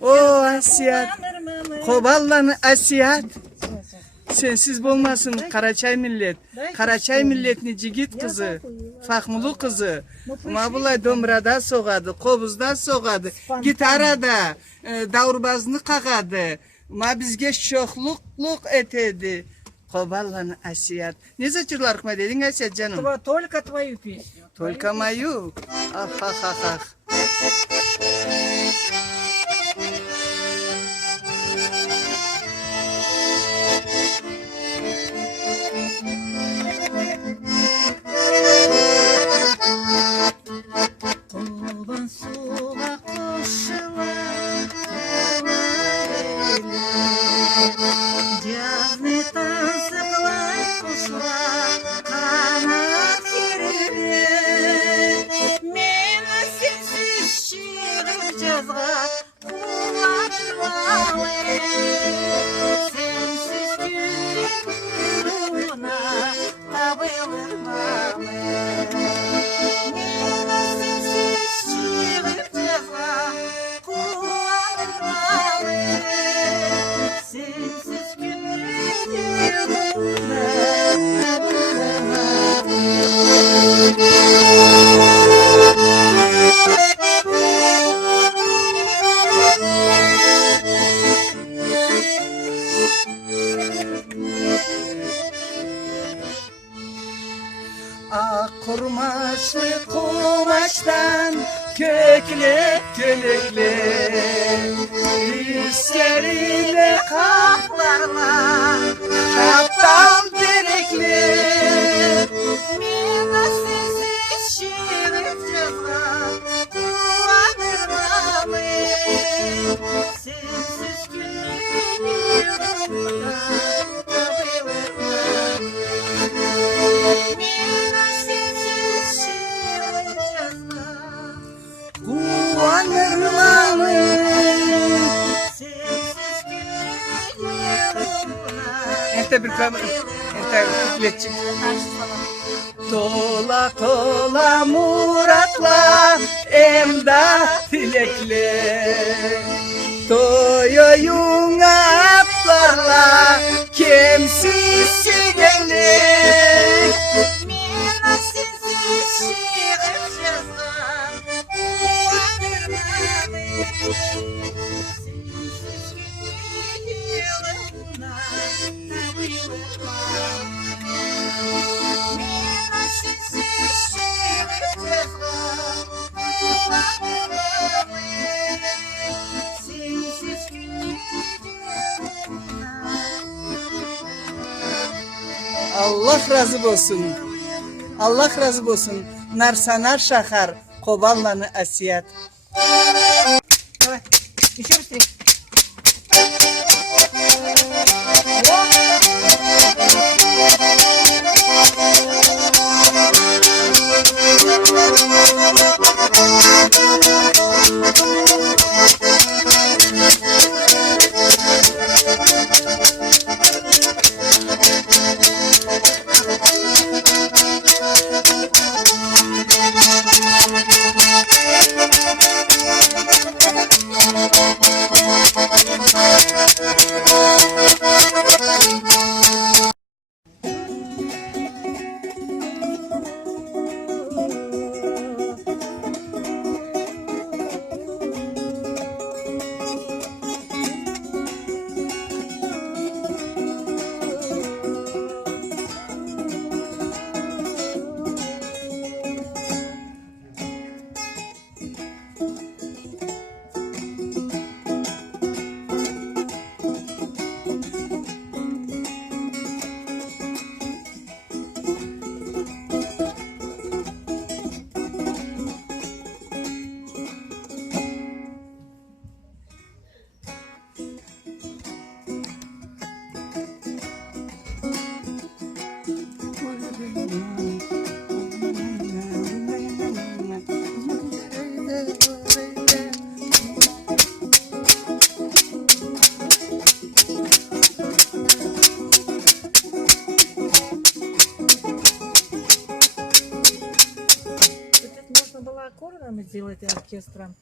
O Asiyat. Koballanı Asiyat. Sensiz olmasın Karaçay millet. Karaçay milletini cigit kızı. Fakmulu kızı. Ama bulay domrada soğadı, kobuzda soğadı, gitarada davrbazını kakadı. Ma bizge şokluk etedi. Koballanı Asiyat. Ne zaçırlar mı dedin Asiyat canım? Только твою песню. Только мою. Ах, ах, ах, ах. Oban suğa koşular, cazını tansıklay kuşlar, kanat kerilir. Meni sensiz şiir cazga kullanırmalıyım. Sensiz günlüğüne tabılırmalıyım. Ak kurmaşlı kumaştan köklek kölekler, üstleriyle kaplarla şaptal direkler. Mina sensiz şiir cazga kullanırmalıyım. Sensiz günlüğüne tabılırmalıyım. Mina sensiz şiir cazga kullanırmalıyım. sensiz günlüğüne Ente bir kamera, ente kukletçik. Tola tola muratla emdat dilekler, toyuyun atlarla kimsiz gelir. Mina sensiz şiir cazga kullanırmalıyım. Sensiz günlüğüne tabılırmalıyım. Mina sensiz şiir cazga kullanırmalıyım. Sensiz günlüğüne Allah razı olsun. Allah razı olsun. Narsanar şahar, koballanı Asiyat. Давай, еще быстрее. аккордом сделать оркестром.